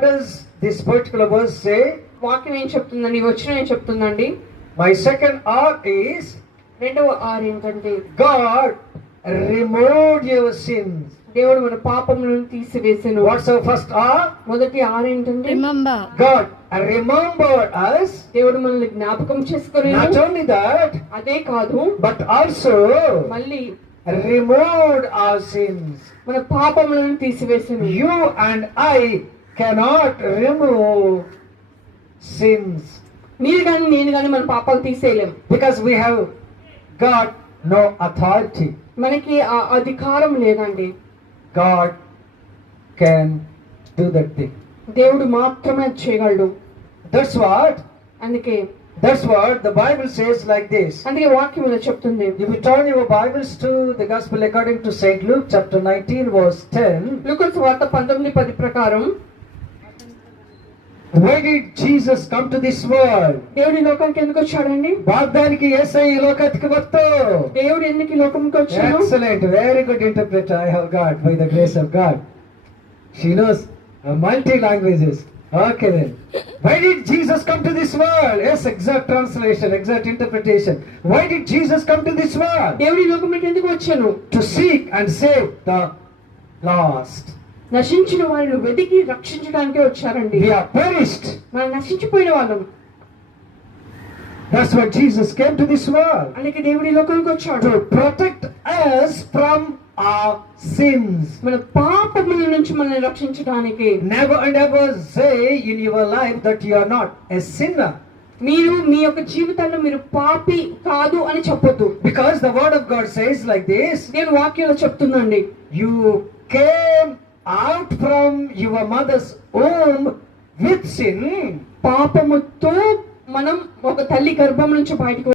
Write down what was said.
does this particular verse say? వాక్యం ఏం చెప్తుందండి, వచ్చిన ఏం చెప్తుందండి? My second R is, రెండవ ఆర్ ఏంటంటే, God removed your sins. దేవుడు మన పాపములను తీసివేసెను. What's our first R? మొదటి ఆర్ ఏంటంటే, Remember. God remembered us. దేవుడు మనల్ని జ్ఞాపకం చేసుకొని, Not only that, అదే కాదు, but also మళ్ళీ removed our sins. మన పాపములను తీసివేసెను. You and I cannot remove sins మీరు కానీ నేను కానీ మన పాపాలు తీసేయలేం. because we have got no authority. మనకి ఆ అధికారం లేదండి. God can do that thing. దేవుడు మాత్రమే చేయగలడు. That's what the Bible says like this. అందుకే వాక్యం ఇలా చెప్తుంది. If you turn your Bibles to the Gospel according to St. Luke chapter 19 verse 10. లూకా సువార్త 19:10 ప్రకారం, Why did Jesus come to this world? దేవుడు ఈ లోకానికి ఎందుకు వచ్చాడండి? వాగ్దానికి యేసయ్య ఈ లోకానికి వస్తూ. దేవుడు ఎందుకు ఈ లోకంకి వచ్చాడు? Excellent, very good interpreter I have got by the grace of God. She knows multi languages. Okay then. Why did Jesus come to this world? Yes, exact translation, exact interpretation. Why did Jesus come to this world? దేవుడు ఈ లోకంలోకి ఎందుకు వచ్చాను? To seek and save the lost. నశించిన వారిని వెతికి రక్షించడానికే వచ్చారండి. We are perished. మనం నశించిపోయిన వాళ్ళం. That's why Jesus came to this world. అందుకే దేవుడు ఈ లోకానికి వచ్చాడు. To protect us from our sins. మన పాపముల నుంచి మనల్ని రక్షించడానికి. Never and ever say in your life that you are not a sinner. మీరు మీ యొక్క జీవితాల్లో మీరు పాపి కాదు అని చెప్పొద్దు. Because the word of God says like this. నేను వాక్యంలో చెప్తున్నాండి. You came out from your mother's womb with sin. పాపముతో మనం ఒక తల్లి గర్భం నుంచి బయటకు